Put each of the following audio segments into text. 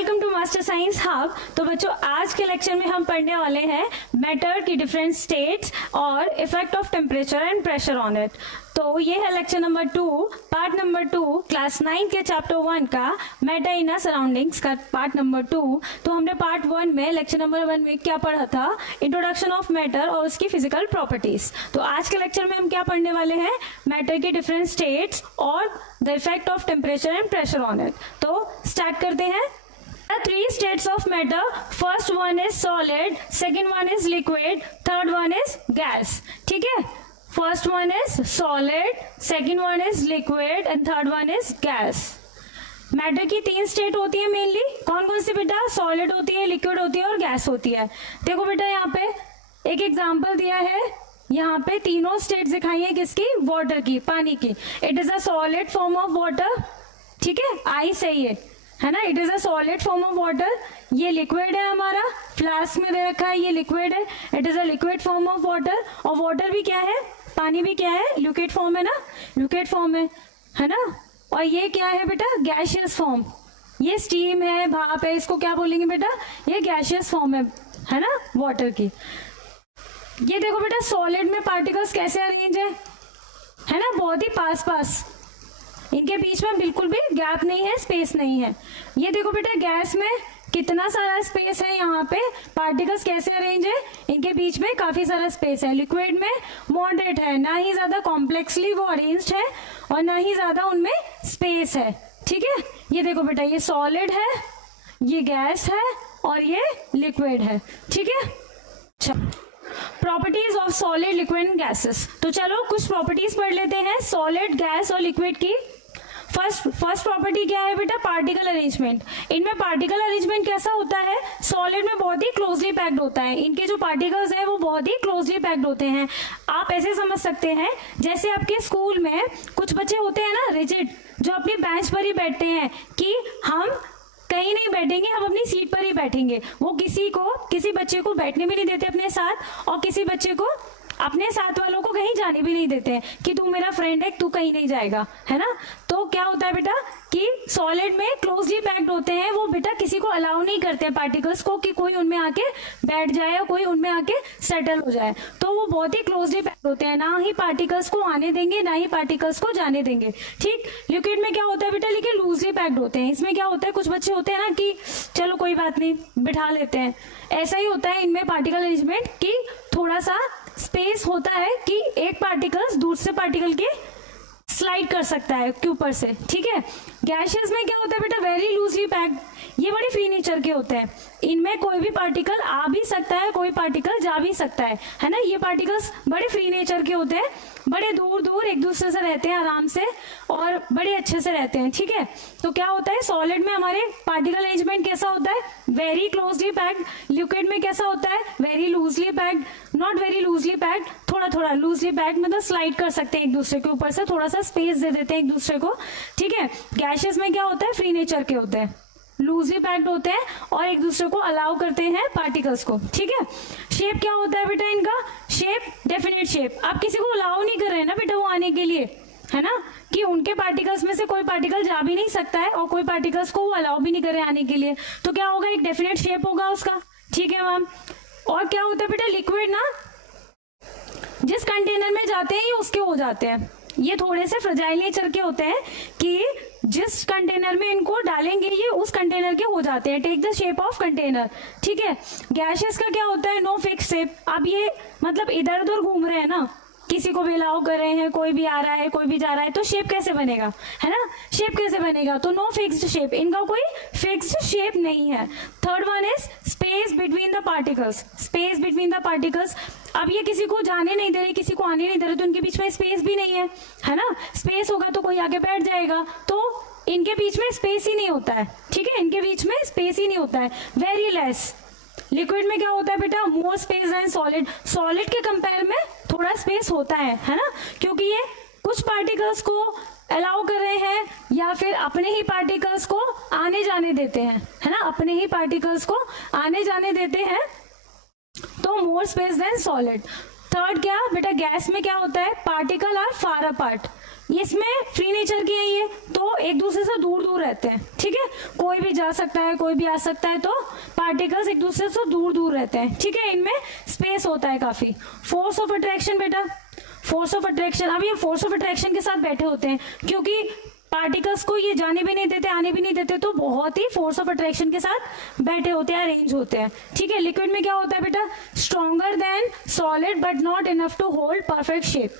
Welcome to Master Science Hub. तो बच्चों आज के लेक्चर में हम पढ़ने वाले हैं मैटर की डिफरेंट स्टेट्स और effect of temperature and pressure on it. तो ये है lecture number 2, part number 2, class 9 के चैप्टर 1 का मैटर इन सराउंडिंग्स का पार्ट नंबर 2। तो हमने पार्ट 1 में लेक्चर नंबर 1 में क्या पढ़ा था, इंट्रोडक्शन ऑफ मैटर और उसकी फिजिकल प्रॉपर्टीज। तो आज के लेक्चर में हम क्या पढ़ने वाले हैं, मैटर की डिफरेंट स्टेट्स और the effect of temperature and pressure on it. तो स्टार्ट करते हैं। Three states of matter. First one is solid, second one is liquid, third one is gas. ठीक है, first one is solid, second one is liquid and third one is gas. Matter की 3 state होती है mainly. कौन कौन सी बेटा? Solid होती है, लिक्विड होती है और गैस होती है। देखो बेटा यहाँ पे एक एग्जांपल दिया है, यहाँ पे तीनों स्टेट दिखाई है किसकी, वाटर की, पानी की। It is a solid form of water, ठीक है, आई सही है ना, it is a solid form of water. ये लिक्विड है, हमारा फ्लास्क में दे रखा है, ये लिक्विड है, it is a liquid form of water. और वाटर भी क्या है, पानी भी क्या है, लिक्विड फॉर्म है ना, लिक्विड फॉर्म है ना। और ये क्या है बेटा, गैसियस फॉर्म, ये स्टीम है, भाप है, इसको क्या बोलेंगे बेटा, ये गैसियस फॉर्म है ना वाटर की। ये देखो बेटा सॉलिड में पार्टिकल्स कैसे अरेंज है ना, बहुत ही पास पास, इनके बीच में बिल्कुल भी गैप नहीं है, स्पेस नहीं है। ये देखो बेटा गैस में कितना सारा स्पेस है, यहाँ पे पार्टिकल्स कैसे अरेंज है, इनके बीच में काफी सारा स्पेस है। लिक्विड में मॉडरेट है, ना ही ज्यादा कॉम्प्लेक्सली वो अरेंज्ड है और ना ही ज्यादा उनमें स्पेस है, ठीक है। ये देखो बेटा ये सॉलिड है, ये गैस है और ये लिक्विड है, ठीक है। अच्छा, properties of solid, liquid and gases. तो चलो कुछ प्रॉपर्टीज पढ़ लेते हैं सॉलिड, गैस और लिक्विड की। फर्स्ट प्रॉपर्टी क्या है बेटा, पार्टिकल अरेंजमेंट। इनमें पार्टिकल अरेंजमेंट कैसा होता है, सॉलिड में बहुत ही क्लोजली पैक्ड होता है, इनके जो पार्टिकल्स हैं वो बहुत ही क्लोजली पैक्ड होते हैं। आप ऐसे समझ सकते हैं जैसे आपके स्कूल में कुछ बच्चे होते हैं ना रिजिड, जो अपनी बेंच पर ही बैठते हैं कि हम कहीं नहीं बैठेंगे, हम अपनी सीट पर ही बैठेंगे। वो किसी बच्चे को बैठने भी नहीं देते अपने साथ, और किसी बच्चे को, अपने साथ वालों को कहीं जाने भी नहीं देते हैं कि तू मेरा फ्रेंड है, तू कहीं नहीं जाएगा, है ना। तो क्या होता है बेटा कि सॉलिड में क्लोजली पैक्ड होते हैं, वो बेटा किसी को अलाउ नहीं करते हैं पार्टिकल्स को कि कोई उनमें आके बैठ जाए या कोई उनमें आके सेटल हो जाए। तो वो बहुत ही क्लोजली पैक्ड होते हैं, ना ही पार्टिकल्स को आने देंगे ना ही पार्टिकल्स को जाने देंगे, ठीक। लिक्विड में क्या होता है बेटा, लेकिन लूजली पैक्ड होते हैं। इसमें क्या होता है, कुछ बच्चे होते हैं ना कि चलो कोई बात नहीं बिठा लेते हैं, ऐसा ही होता है इनमें पार्टिकल अरेंजमेंट की थोड़ा सा स्पेस होता है कि एक पार्टिकल्स दूसरे पार्टिकल के स्लाइड कर सकता है के ऊपर से, ठीक है। गैसियस में क्या होता है बेटा, वेरी लूजली पैक्ड, ये बड़े फ्री नेचर के होते हैं, इनमें कोई भी पार्टिकल आ भी सकता है, कोई पार्टिकल जा भी सकता है ना। ये पार्टिकल्स बड़े फ्री नेचर के होते हैं, बड़े दूर दूर एक दूसरे से रहते हैं आराम से और बड़े अच्छे से रहते हैं, ठीक है। तो क्या होता है सॉलिड में हमारे पार्टिकल अरेंजमेंट कैसा होता है, वेरी क्लोजली पैक्ड। लिक्विड में कैसा होता है, very loosely packed, not very loosely packed, थोड़ा थोड़ा लूजली पैक्ड, मतलब स्लाइड कर सकते हैं एक दूसरे के ऊपर से, थोड़ा सा स्पेस दे देते हैं एक दूसरे को, ठीक है। गैसियस में क्या होता है, फ्री नेचर के होते हैं, लूजली पैक्ड होते हैं और एक दूसरे को अलाउ करते हैं पार्टिकल्स को, ठीक है। शेप क्या होता है बेटा इनका, शेप डेफिनेट शेप। आप किसी को अलाउ नहीं कर रहे हैं ना बेटा वो आने के लिए, है ना, कि उनके पार्टिकल्स में से कोई पार्टिकल जा भी नहीं सकता है और कोई पार्टिकल्स को वो अलाउ भी नहीं कर रहे आने के लिए, तो क्या होगा, एक डेफिनेट शेप होगा उसका, ठीक है मैम। और क्या होता है बेटा, लिक्विड ना जिस कंटेनर में जाते हैं ये उसके हो जाते हैं, ये थोड़े से फ्रजाइल नेचर के होते हैं कि जिस कंटेनर में इनको डालेंगे ये उस कंटेनर के हो जाते हैं, take the shape of container, ठीक है। गैसियस का क्या होता है, नो फिक्स शेप। अब ये मतलब इधर उधर घूम रहे हैं ना, किसी को भी अलाउ कर रहे हैं, कोई भी आ रहा है कोई भी जा रहा है, तो शेप कैसे बनेगा, है ना, शेप कैसे बनेगा, तो नो फिक्स्ड शेप, इनका कोई फिक्स्ड शेप नहीं है। Third one is space between the particles, space between the particles. अब ये किसी को जाने नहीं दे रहे, किसी को आने नहीं दे रहे, तो इनके बीच में स्पेस भी नहीं है ना। स्पेस होगा तो कोई आगे बैठ जाएगा, तो इनके बीच में स्पेस ही नहीं होता है, ठीक है, इनके बीच में स्पेस ही नहीं होता है, वेरी लेस। लिक्विड में क्या होता है बेटा, more space than solid, solid के कंपेयर में थोड़ा स्पेस होता है ना, क्योंकि ये कुछ पार्टिकल्स को अलाउ कर रहे हैं या फिर अपने ही पार्टिकल्स को आने जाने देते हैं, है ना, अपने ही पार्टिकल्स को आने जाने देते हैं, तो more space than solid. Third क्या बेटा, गैस में क्या होता है, पार्टिकल आर फार अपार्ट, इसमें फ्री नेचर की है ये, तो एक दूसरे से दूर दूर रहते हैं, ठीक है, कोई भी जा सकता है कोई भी आ सकता है, तो पार्टिकल्स एक दूसरे से दूर दूर रहते हैं, ठीक है, इनमें स्पेस होता है काफी। फोर्स ऑफ अट्रैक्शन बेटा, फोर्स ऑफ अट्रैक्शन, अब ये फोर्स ऑफ अट्रैक्शन के साथ बैठे होते हैं क्योंकि पार्टिकल्स को ये जाने भी नहीं देते आने भी नहीं देते, तो बहुत ही फोर्स ऑफ अट्रैक्शन के साथ बैठे होते हैं, अरेंज होते हैं, ठीक है। लिक्विड में क्या होता है बेटा, stronger than solid but not enough to hold perfect shape,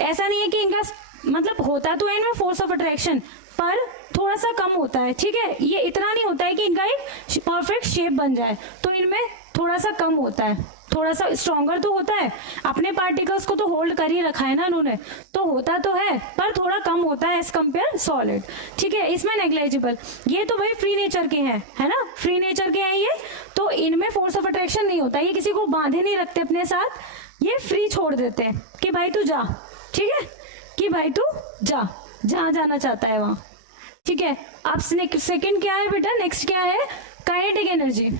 ऐसा नहीं है कि इनका मतलब होता तो है इनमें फोर्स ऑफ अट्रैक्शन पर थोड़ा सा कम होता है, ठीक है, ये इतना नहीं होता है कि इनका एक परफेक्ट शेप बन जाए, तो इनमें थोड़ा सा कम होता है, थोड़ा सा स्ट्रॉन्गर तो होता है, अपने पार्टिकल्स को तो होल्ड कर ही रखा है ना उन्होंने, तो होता तो है पर थोड़ा कम होता है एज कंपेयर सॉलिड, ठीक है। इसमें नेग्लेजिबल, ये तो भाई फ्री नेचर के हैं, है ना, फ्री नेचर के हैं ये, तो इनमें फोर्स ऑफ अट्रैक्शन नहीं होता, ये किसी को बांधे नहीं रखते अपने साथ, ये फ्री छोड़ देते हैं कि भाई तू जा, ठीक है, कि भाई तू जा जहां जाना चाहता है वहां, ठीक है। अब सेकंड क्या है बेटा, नेक्स्ट क्या है, काइनेटिक एनर्जी।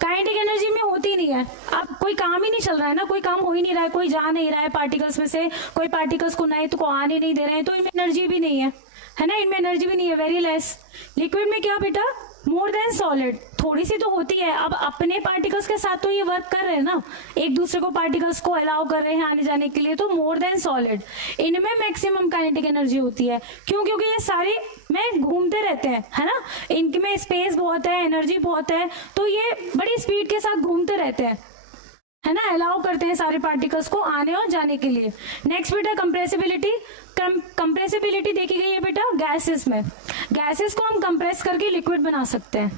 काइनेटिक एनर्जी में होती नहीं है, अब कोई काम ही नहीं चल रहा है ना, कोई काम हो ही नहीं रहा है, कोई जा नहीं रहा है पार्टिकल्स में से, कोई पार्टिकल्स को नए तो आने नहीं दे रहे हैं, तो इनमें एनर्जी भी नहीं है ना, इनमें एनर्जी भी नहीं है, वेरी लेस। लिक्विड में क्या बेटा, मोर देन सॉलिड, थोड़ी सी तो होती है, अब अपने पार्टिकल्स के साथ तो ये वर्क कर रहे हैं ना, एक दूसरे को पार्टिकल्स को अलाउ कर रहे हैं आने जाने के लिए, तो मोर देन सॉलिड, इनमें मैक्सिमम काइनेटिक एनर्जी होती है, क्यों, क्योंकि ये सारे में घूमते रहते हैं, है ना, इनमें स्पेस बहुत है, एनर्जी बहुत है, तो ये बड़ी स्पीड के साथ घूमते रहते हैं, है ना, अलाउ करते हैं सारे पार्टिकल्स को आने और जाने के लिए। नेक्स्ट बेटा कंप्रेसिबिलिटी, कंप्रेसिबिलिटी देखी गई है बेटा गैसेस में, गैसेस को हम कंप्रेस करके लिक्विड बना सकते हैं,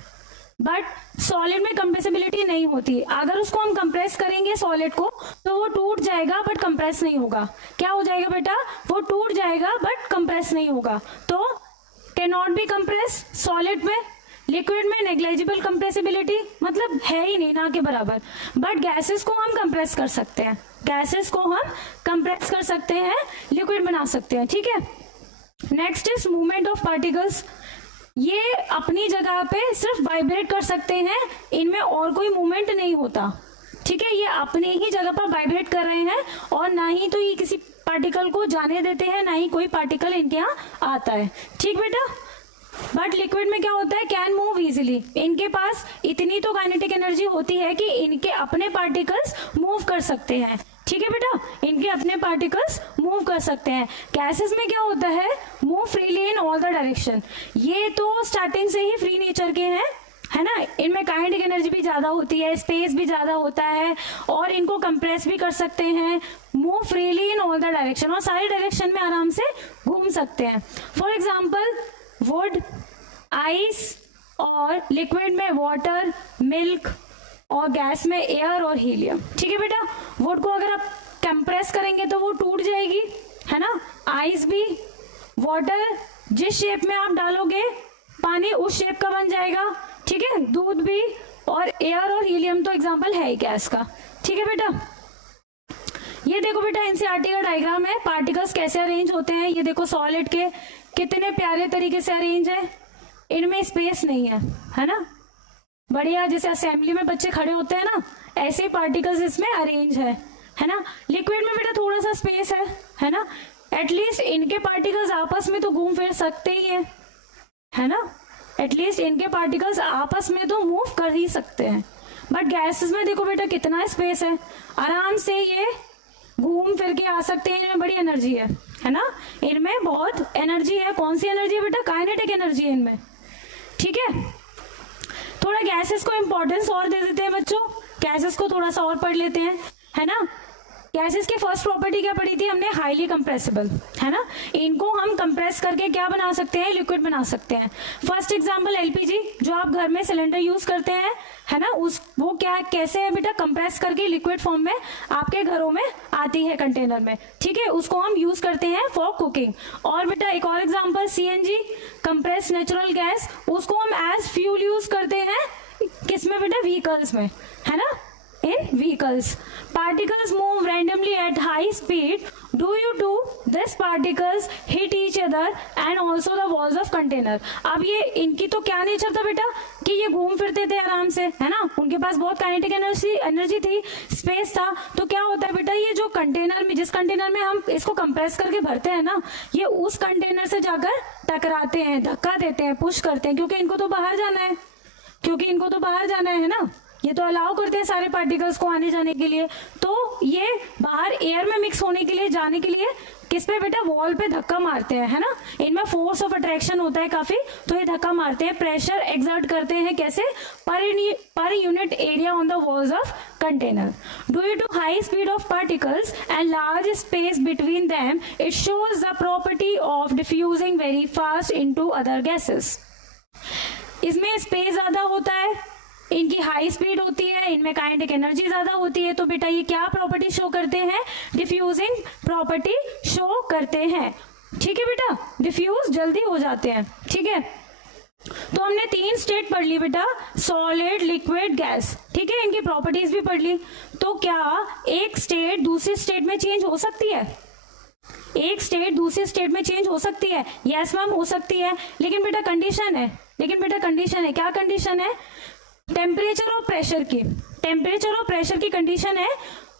बट सॉलिड में कंप्रेसिबिलिटी नहीं होती, अगर उसको हम कंप्रेस करेंगे सॉलिड को तो वो टूट जाएगा बट कंप्रेस नहीं होगा, क्या हो जाएगा बेटा, वो टूट जाएगा बट कंप्रेस नहीं होगा, तो can not be compress solid में। लिक्विड में नेग्लेजिबल कंप्रेसिबिलिटी, मतलब है ही नहीं, ना के बराबर, बट गैसेस को हम कंप्रेस कर सकते हैं, गैसेस को हम कंप्रेस कर सकते हैं, लिक्विड बना सकते हैं, ठीक है। Next is movement of particles, ये अपनी जगह पे सिर्फ वाइब्रेट कर सकते हैं, इनमें और कोई मूवमेंट नहीं होता, ठीक है, ये अपनी ही जगह पर वाइब्रेट कर रहे हैं और ना ही तो ये किसी पार्टिकल को जाने देते हैं, ना ही कोई पार्टिकल इनके यहाँ आता है, ठीक बेटा। बट लिक्विड में क्या होता है, कैन मूव इजीली, इनके पास इतनी तो काइनेटिक एनर्जी होती है कि इनके अपने पार्टिकल्स मूव कर सकते हैं, ठीक है बेटा, इनके अपने पार्टिकल्स मूव कर सकते हैं। गैसेस में क्या होता है, move freely in all the direction, ये तो स्टार्टिंग से ही फ्री नेचर के हैं, है ना, इनमें काइनेटिक एनर्जी भी ज्यादा होती है, स्पेस भी ज्यादा होता है, और इनको कंप्रेस भी कर सकते हैं, move freely in all the direction, और सारी डायरेक्शन में आराम से घूम सकते हैं। फॉर एग्जाम्पल वुड, आइस, और लिक्विड में वाटर, मिल्क, और गैस में एयर और हीलियम, ठीक है बेटा। वुड को अगर आप कंप्रेस करेंगे तो वो टूट जाएगी, है ना, आइस भी, वाटर जिस शेप में आप डालोगे पानी उस शेप का बन जाएगा, ठीक है, दूध भी, और एयर और हीलियम तो एग्जांपल है ही गैस का, ठीक है बेटा। ये देखो बेटा एनसीईआरटी का डायग्राम है, पार्टिकल्स कैसे अरेंज होते हैं, ये देखो सॉलिड के कितने प्यारे तरीके से अरेंज है, इनमें स्पेस नहीं है ना, बढ़िया, जैसे असेंबली में बच्चे खड़े होते हैं ना, ऐसे पार्टिकल्स इसमें अरेंज है ना। लिक्विड में बेटा थोड़ा सा स्पेस है ना, एटलीस्ट इनके पार्टिकल्स आपस में तो घूम फिर सकते ही है ना, एटलीस्ट इनके पार्टिकल्स आपस में तो मूव कर ही सकते हैं, बट गैसेस में देखो बेटा कितना स्पेस है, आराम से ये घूम फिर के आ सकते हैं, इनमें बड़ी एनर्जी है ना, इनमें बहुत एनर्जी है, कौन सी एनर्जी है बेटा, काइनेटिक एनर्जी है इनमें, ठीक है। थोड़ा गैसेस को इंपॉर्टेंस और दे देते हैं बच्चों, गैसेस को थोड़ा सा और पढ़ लेते हैं, है ना। गैसेस की फर्स्ट प्रॉपर्टी क्या पढ़ी थी हमने, हाईली कंप्रेसिबल, है ना, इनको हम कंप्रेस करके क्या बना सकते हैं, लिक्विड बना सकते हैं। फर्स्ट एग्जांपल एलपीजी, जो आप घर में सिलेंडर यूज करते हैं, है ना, वो क्या कैसे है बेटा, कंप्रेस करके लिक्विड फॉर्म में आपके घरों में आती है कंटेनर में, ठीक है, उसको हम यूज करते हैं फॉर कुकिंग। और बेटा एक और example CNG, compress natural gas, उसको हम एज फ्यूल यूज करते हैं, किसमें बेटा, व्हीकल्स में, है ना, in vehicles. Particles move randomly at high speed. Due to this particles hit each other and also the walls of container. अब ये इनकी तो क्या नेचर था बेटा कि ये घूम फिरते थे आराम से, है ना, उनके पास बहुत काइनेटिक एनर्जी थी, स्पेस था। तो क्या होता है बेटा, ये जो कंटेनर में, जिस कंटेनर में हम इसको कंप्रेस करके भरते हैं ना, ये उस कंटेनर से जाकर टकराते हैं, धक्का देते हैं, पुश करते हैं, क्योंकि इनको तो बाहर जाना है ना, ये तो अलाउ करते हैं सारे पार्टिकल्स को आने जाने के लिए। तो ये बाहर एयर में मिक्स होने के लिए, जाने के लिए किस पे बेटा, वॉल पे धक्का मारते हैं, है ना। इनमें फोर्स ऑफ अट्रैक्शन होता है काफी, तो ये धक्का मारते हैं, प्रेशर एक्सर्ट करते हैं, कैसे, पर unit area on the walls of container. Due to high speed of particles and large space between them, it shows the property of diffusing very fast into other gases. इसमें space ज्यादा होता है, इनकी high speed होती है, इनमें kinetic energy ज्यादा होती है, तो बेटा ये क्या प्रॉपर्टी शो करते हैं, डिफ्यूजिंग प्रॉपर्टी शो करते हैं। ठीक है बेटा, डिफ्यूज जल्दी हो जाते हैं। ठीक है, तो हमने 3 स्टेट पढ़ ली बेटा, सॉलिड, लिक्विड, गैस। ठीक है, इनकी प्रॉपर्टीज भी पढ़ ली। तो क्या एक स्टेट दूसरी स्टेट में चेंज हो सकती है? एक स्टेट दूसरी स्टेट में चेंज हो सकती है? यस मैम, हो सकती है, लेकिन बेटा कंडीशन है, क्या कंडीशन है? टेम्परेचर और प्रेशर की कंडीशन है।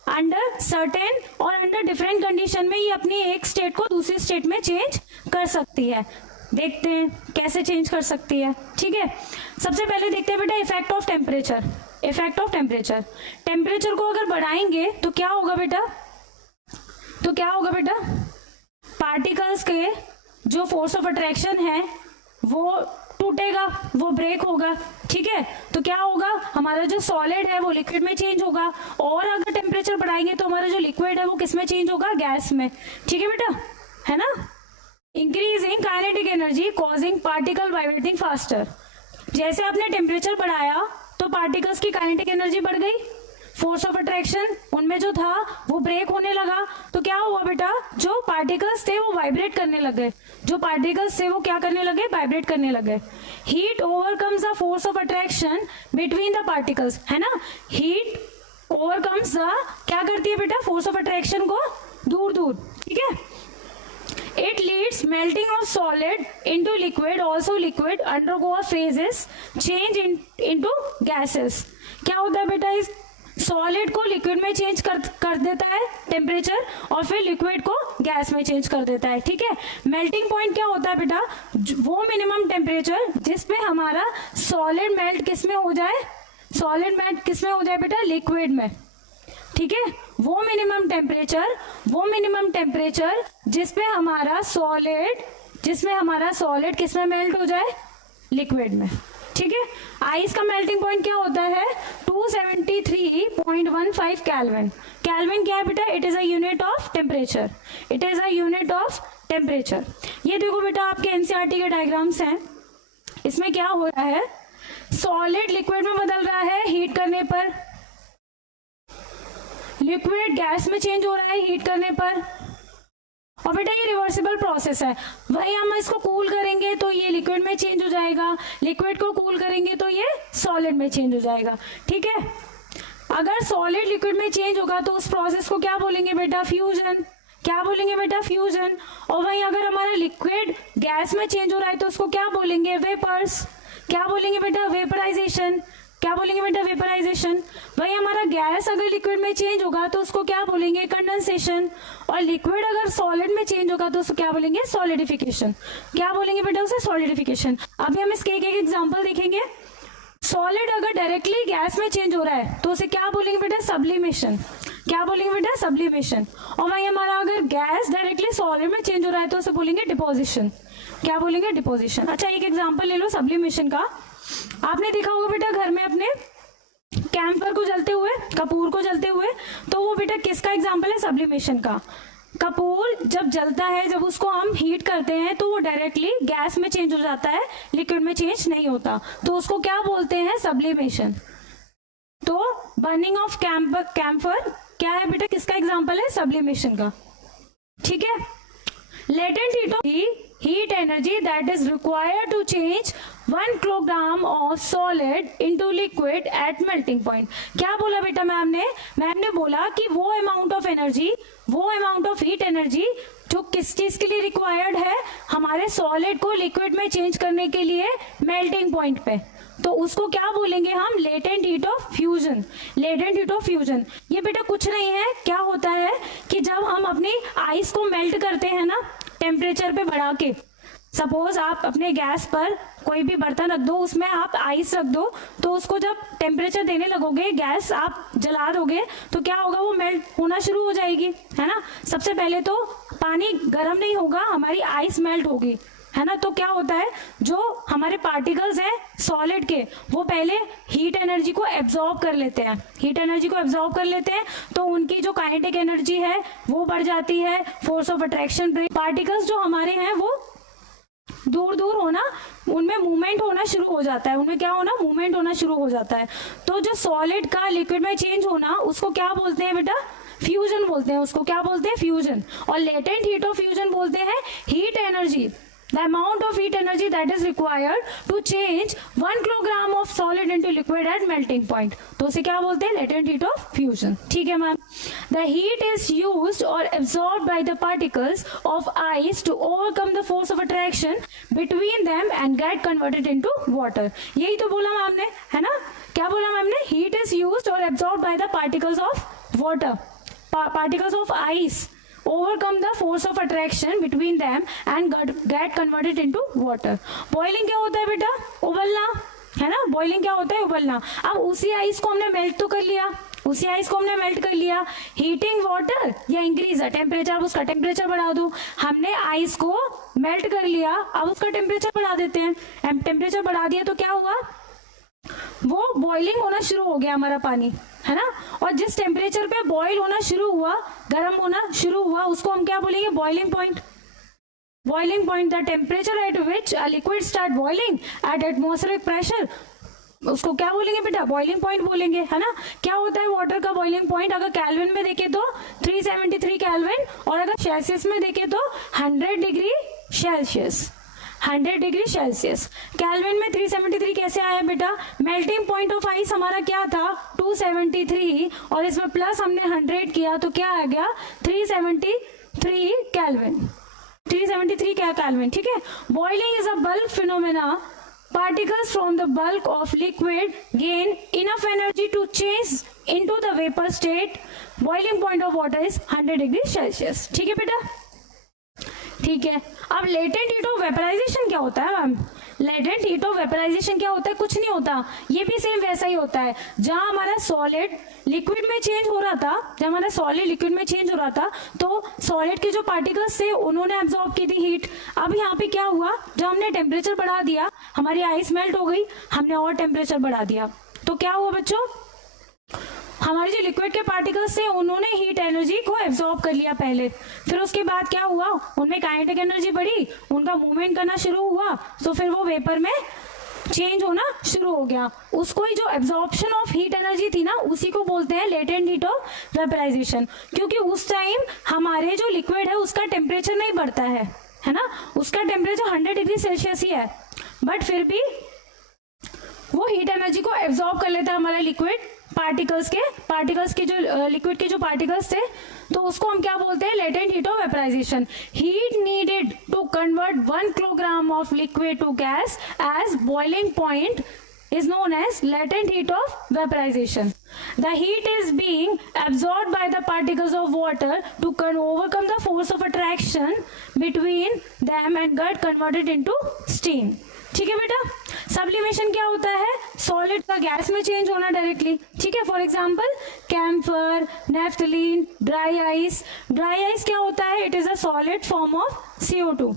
अंडर सर्टेन और अंडर डिफरेंट कंडीशन में ये अपनी एक स्टेट को दूसरी स्टेट में चेंज कर सकती है। देखते हैं कैसे चेंज कर सकती है। ठीक है, सबसे पहले देखते हैं बेटा इफेक्ट ऑफ टेम्परेचर। टेम्परेचर को अगर बढ़ाएंगे तो क्या होगा बेटा, पार्टिकल्स के जो फोर्स ऑफ अट्रैक्शन है वो टूटेगा, वो ब्रेक होगा। ठीक है, तो क्या होगा, हमारा जो सॉलिड है वो लिक्विड में चेंज होगा, और अगर टेम्परेचर बढ़ाएंगे तो हमारा जो लिक्विड है वो किस में चेंज होगा, गैस में। ठीक है बेटा, है ना। Increasing kinetic energy causing particle vibrating faster. जैसे आपने टेम्परेचर बढ़ाया तो पार्टिकल्स की काइनेटिक एनर्जी बढ़ गई, फोर्स ऑफ अट्रैक्शन उनमें जो था वो ब्रेक होने लगा। तो क्या हुआ बेटा, जो पार्टिकल्स थे वो वाइब्रेट करने लगे, वाइब्रेट करने लगे। Heat overcomes the force of attraction between the particles, है ना। हीट ओवरकम्स द, क्या करती है बेटा, फोर्स ऑफ अट्रैक्शन को दूर। ठीक है, it leads melting of solid into liquid. Also liquid undergo phases change into gases. क्या होता है बेटा, इस सॉलिड को लिक्विड में चेंज कर देता है टेम्परेचर, और फिर लिक्विड को गैस में चेंज कर देता है। ठीक है, मेल्टिंग पॉइंट क्या होता है बेटा, वो मिनिमम टेम्परेचर जिसपे हमारा सॉलिड मेल्ट किस में हो जाए, बेटा, लिक्विड में। ठीक है, वो मिनिमम टेम्परेचर जिसपे हमारा सॉलिड किस में मेल्ट हो जाए, लिक्विड में। ठीक है, आइस का मेल्टिंग पॉइंट क्या होता है, 273.15 केल्विन। केल्विन क्या है बेटा, it is a unit of temperature. ये देखो बेटा, आपके एनसीईआरटी के डायग्राम्स हैं, इसमें क्या हो रहा है, सॉलिड लिक्विड में बदल रहा है हीट करने पर, लिक्विड गैस में चेंज हो रहा है हीट करने पर, और बेटा ये रिवर्सिबल प्रोसेस है। वही हम इसको कूल करेंगे तो ये लिक्विड में चेंज हो जाएगा, लिक्विड को कूल करेंगे तो ये सॉलिड में चेंज हो जाएगा। ठीक है, अगर सॉलिड लिक्विड में चेंज होगा तो उस प्रोसेस को क्या बोलेंगे बेटा, फ्यूजन। और वहीं अगर हमारा लिक्विड गैस में चेंज हो रहा है तो उसको क्या बोलेंगे, वेपर्स। क्या बोलेंगे बेटा, वेपराइजेशन। वही हमारा गैस अगर लिक्विड में चेंज होगा तो उसको क्या बोलेंगे, कंडेंसेशन। और लिक्विड अगर सॉलिड में चेंज होगा तो उसको क्या बोलेंगे, सॉलिडिफिकेशन। क्या बोलेंगे बेटा उसे, सॉलिडिफिकेशन। अभी हम इसके एक एग्जांपल देखेंगे। सॉलिड अगर डायरेक्टली गैस में चेंज हो रहा है तो उसे क्या बोलेंगे बेटा, सब्लिमेशन। और वही हमारा अगर गैस डायरेक्टली सॉलिड में चेंज हो रहा है तो उसे बोलेंगे डिपोजिशन। क्या बोलेंगे, डिपोजिशन। अच्छा, एक एग्जांपल ले लो सब्लिमेशन का। आपने देखा होगा बेटा घर में अपने कैंपर को जलते हुए, कपूर को जलते हुए, तो वो बेटा किसका एग्जांपल है, सब्लिमेशन का। कपूर जब जलता है, जब उसको हम हीट करते हैं तो वो डायरेक्टली गैस में चेंज हो जाता है, लिक्विड में चेंज नहीं होता, तो उसको क्या बोलते हैं, सब्लिमेशन। तो बर्निंग ऑफ कैंपर क्या है बेटा, किसका एग्जांपल है, सब्लिमेशन का। ठीक है, latent heat energy that is required to change 1 kilogram of solid into liquid at melting point. क्या बोला बेटा मैम ने बोला कि वो अमाउंट ऑफ एनर्जी, वो अमाउंट ऑफ हीट एनर्जी जो किस चीज के लिए रिक्वायर्ड है, हमारे सॉलिड को लिक्विड में चेंज करने के लिए मेल्टिंग पॉइंट पे, तो उसको क्या बोलेंगे हम, latent heat of fusion. Latent heat of fusion ये बेटा कुछ नहीं है, क्या होता है कि जब हम अपनी आइस को मेल्ट करते हैं ना टेम्परेचर पे बढ़ा के, सपोज आप अपने गैस पर कोई भी बर्तन रख दो, उसमें आप आइस रख दो, तो उसको जब टेम्परेचर देने लगोगे, गैस आप जला दोगे, तो क्या होगा, वो मेल्ट होना शुरू हो जाएगी, है ना। सबसे पहले तो पानी गर्म नहीं होगा, हमारी आइस मेल्ट होगी, है ना। तो क्या होता है, जो हमारे पार्टिकल्स हैं सॉलिड के, वो पहले हीट एनर्जी को एब्जॉर्ब कर लेते हैं, हीट एनर्जी को एब्जॉर्ब कर लेते हैं, तो उनकी जो काइनेटिक एनर्जी है वो बढ़ जाती है, फोर्स ऑफ अट्रैक्शन, पार्टिकल्स जो हमारे हैं वो दूर दूर होना, उनमें मूवमेंट होना शुरू हो जाता है, उनमें क्या होना, मूवमेंट होना शुरू हो जाता है। तो जो सॉलिड का लिक्विड में चेंज होना, उसको क्या बोलते हैं बेटा, फ्यूजन बोलते हैं, उसको क्या बोलते हैं, फ्यूजन। और लेटेंट हीट ऑफ फ्यूजन बोलते हैं heat energy, the amount of heat energy that is required to change 1 kilogram of solid into liquid at melting point, तो उसे क्या बोलते हैं, latent heat of fusion। ठीक है ma'am. The heat is used or absorbed by the particles of ice to overcome the force of attraction between them and get converted into water। यही तो बोला मैम ने, है ना। क्या बोला मैम ने, heat is used or absorbed by the particles of water, particles of ice overcome the force of attraction between them and get converted into water। Boiling क्या होता है बेटा, उबलना, है ना। बॉइलिंग क्या होता है, उबलना। अब उसी आइस को हमने मेल्ट तो कर लिया, उसी आइस को हमने मेल्ट कर लिया, हीटिंग वाटर या इंक्रीज टेम्परेचर, अब उसका टेम्परेचर बढ़ा दो। हमने आइस को मेल्ट कर लिया, अब उसका टेम्परेचर बढ़ा देते हैं, टेम्परेचर बढ़ा दिया तो क्या हुआ, वो बॉइलिंग होना शुरू हो गया हमारा पानी, है ना। और जिस टेम्परेचर पे बॉइल होना शुरू हुआ, गर्म होना शुरू हुआ, उसको हम क्या बोलेंगे, boiling point. Boiling point, the temperature at which a liquid start boiling at atmospheric pressure, उसको क्या बोलेंगे बेटा, बॉइलिंग पॉइंट बोलेंगे, है ना। क्या होता है वाटर का बॉइलिंग पॉइंट, अगर केल्विन में देखे तो 373 केल्विन, और अगर सेल्सियस में देखे तो 100 degree Celsius, 100 degree Celsius. Kelvin में 373 कैसे आया बेटा, मेल्टिंग पॉइंट ऑफ आइस हमारा क्या था, 273, और इसमें प्लस हमने 100 किया तो क्या आ गया, 373 केल्विन, 373 क्या केल्विन। ठीक है। Boiling is a bulk phenomena, particles from the bulk of liquid gain enough energy to change into the vapor state। boiling point of water is 100 degree Celsius. ठीक है बेटा, ठीक है। अब लेटेंट हीट ऑफ वेपराइजेशन क्या होता है ma'am, latent heat of vaporization क्या होता है, कुछ नहीं होता, ये भी सेम वैसा ही होता है। जहां हमारा सॉलिड लिक्विड में चेंज हो रहा था, जब हमारा सॉलिड लिक्विड में चेंज हो रहा था, तो सॉलिड के जो पार्टिकल्स थे उन्होंने एब्जॉर्ब की थी हीट। अब यहाँ पे क्या हुआ, जब हमने टेम्परेचर बढ़ा दिया, हमारी आइस मेल्ट हो गई, हमने और टेम्परेचर बढ़ा दिया, तो क्या हुआ बच्चों, हमारे जो लिक्विड के पार्टिकल्स थे उन्होंने हीट एनर्जी को एब्जॉर्ब कर लिया पहले, फिर उसके बाद क्या हुआ, उनमें काइनेटिक एनर्जी बढ़ी, उनका मूवमेंट करना शुरू हुआ, तो फिर वो वेपर में चेंज होना शुरू हो गया। उसको ही जो एब्जॉर्प्शन ऑफ हीट एनर्जी थी ना, उसी को बोलते हैं लेटेंट हीट ऑफ वेपराइजेशन। क्योंकि उस टाइम हमारे जो लिक्विड है उसका टेम्परेचर नहीं बढ़ता है ना, उसका टेम्परेचर 100 डिग्री सेल्सियस ही है, बट फिर भी वो हीट एनर्जी को एब्जॉर्ब कर लेता है हमारा लिक्विड पार्टिकल्स के जो लिक्विड के जो पार्टिकल्स थे, तो उसको हम क्या बोलते हैं, latent heat of vaporization. Heat needed to convert 1 kilogram of liquid to gas as boiling point is known as latent heat of vaporization. The heat is being absorbed by the particles of water to overcome the force of attraction between them and get converted into steam. ठीक है बेटा। Sublimation क्या होता है, solid का gas में change होना directly. ठीक है, for example camphor, naphthalene, dry ice. Dry ice क्या होता है, it is a solid form of CO2,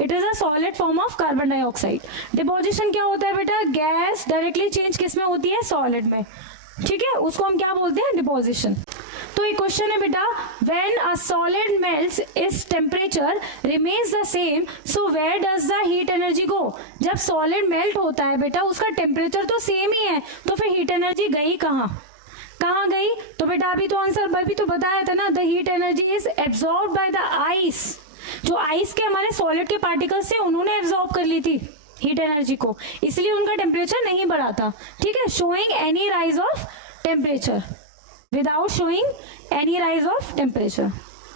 it is a solid form of carbon dioxide. Deposition क्या होता है बेटा, गैस डायरेक्टली चेंज किस में होती है, सॉलिड में। ठीक है, उसको हम क्या बोलते हैं, डिपोजिशन। तो एक क्वेश्चन है बेटा, when a solid melts its temperature remains the same, so where does the heat energy go. जब सॉलिड मेल्ट होता है बेटा, उसका टेम्परेचर तो सेम ही है, तो फिर हीट एनर्जी गई कहाँ गई। तो बेटा अभी तो आंसर अभी तो बताया था ना, the heat energy is absorbed by the ice. जो आइस के हमारे सॉलिड के पार्टिकल्स थे उन्होंने एब्जॉर्ब कर ली थी हीट एनर्जी को, इसलिए उनका टेम्परेचर नहीं बढ़ा था, ठीक है, showing any rise of temperature, without showing any rise of temperature,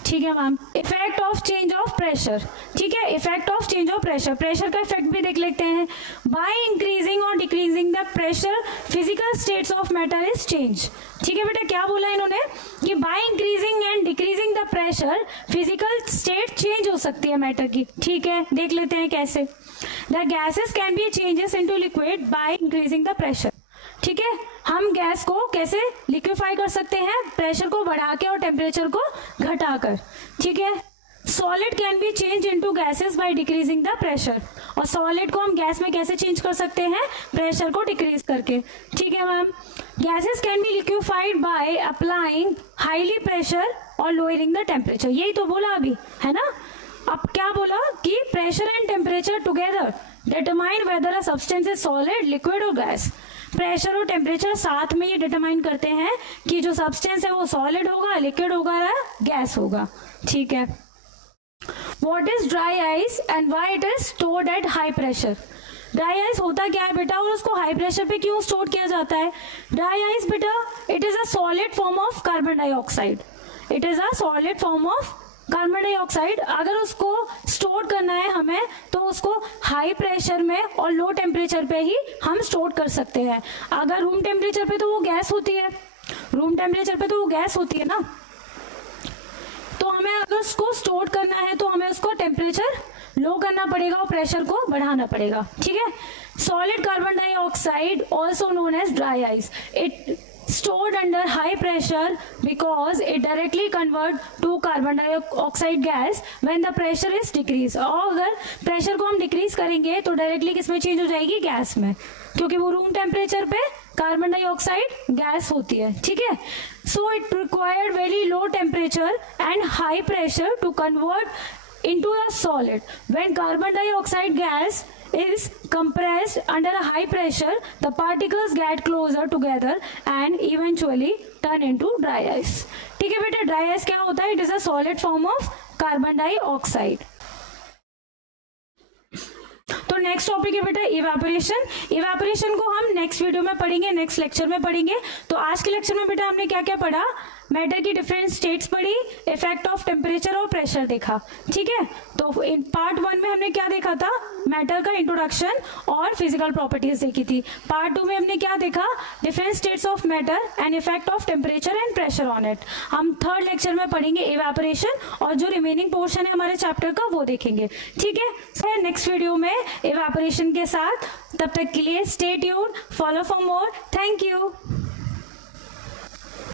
ठीक है ma'am. Effect of change of pressure, ठीक है, effect of change of pressure, pressure का इफेक्ट भी देख लेते हैं। बाय इंक्रीजिंग और decreasing the pressure physical states of matter is change, ठीक है बेटा, क्या बोला इन्होंने कि by increasing and decreasing the pressure physical state change हो सकती है मैटर की, ठीक है, देख लेते हैं कैसे। The gases can be changes into liquid by increasing the pressure, ठीक है, हम गैस को कैसे लिक्विफाई कर सकते हैं, प्रेशर को बढ़ा के और टेम्परेचर को घटाकर, ठीक है। Solid can be change into gases by decreasing the pressure, और सॉलिड को हम गैस में कैसे चेंज कर सकते हैं, प्रेशर को डिक्रीज करके, ठीक है ma'am. Gases can be liquefied by applying highly pressure और लोअरिंग द टेम्परेचर, यही तो बोला अभी, है ना। अब क्या बोला कि pressure and temperature together determine whether a substance is solid, liquid और गैस। प्रेशर और टेम्परेचर साथ में ये डिटरमाइन करते हैं कि जो सब्सटेंस है वो सॉलिड होगा, लिक्विड होगा या गैस होगा, ठीक है। What is dry ice and why it is stored at high pressure, dry ice होता क्या है बेटा और उसको हाई प्रेशर पे क्यों स्टोर किया जाता है। ड्राई आइस बेटा it is a solid form of carbon dioxide, it is a solid form of carbon dioxide. अगर उसको स्टोर करना है हमें तो उसको हाई प्रेशर में और लो टेम्परेचर पे ही हम स्टोर कर सकते हैं। अगर रूम टेम्परेचर पे तो वो गैस होती है, रूम टेम्परेचर पे तो वो गैस होती है ना, तो हमें अगर उसको स्टोर करना है तो हमें उसको टेम्परेचर लो करना पड़ेगा और प्रेशर को बढ़ाना पड़ेगा, ठीक है। Solid carbon dioxide also known as dry ice, it stored under high pressure because it directly convert to carbon dioxide gas when the pressure is decreased। और अगर प्रेशर को हम डिक्रीज करेंगे तो डायरेक्टली किसमें चेंज हो जाएगी, गैस में, क्योंकि वो रूम टेम्परेचर पे कार्बन डाइऑक्साइड गैस होती है, ठीक है। So it required very low temperature and high pressure to convert into a solid। When carbon dioxide gas is compressed under a high pressure, the particles get closer together and eventually turn into dry ice, ठीक है बेटा। Dry ice क्या होता है, it is a solid form of carbon dioxide. तो next topic है बेटा evaporation. Evaporation को हम नेक्स्ट वीडियो में पढ़ेंगे, नेक्स्ट लेक्चर में पढ़ेंगे। तो आज के लेक्चर में बेटा हमने क्या क्या पढ़ा, मैटर की डिफरेंट स्टेट्स पढ़ी, इफेक्ट ऑफ टेम्परेचर और प्रेशर देखा, ठीक है। तो इन पार्ट 1 में हमने क्या देखा था, मैटर का इंट्रोडक्शन और फिजिकल प्रॉपर्टीज देखी थी। पार्ट 2 में हमने क्या देखा, different states of matter and effect of temperature and pressure on it. हम थर्ड लेक्चर में पढ़ेंगे इवेपोरेशन और जो रिमेनिंग पोर्शन है हमारे चैप्टर का वो देखेंगे, ठीक है। नेक्स्ट वीडियो में इवेपोरेशन के साथ, तब तक के लिए stay tuned, follow for more, thank you.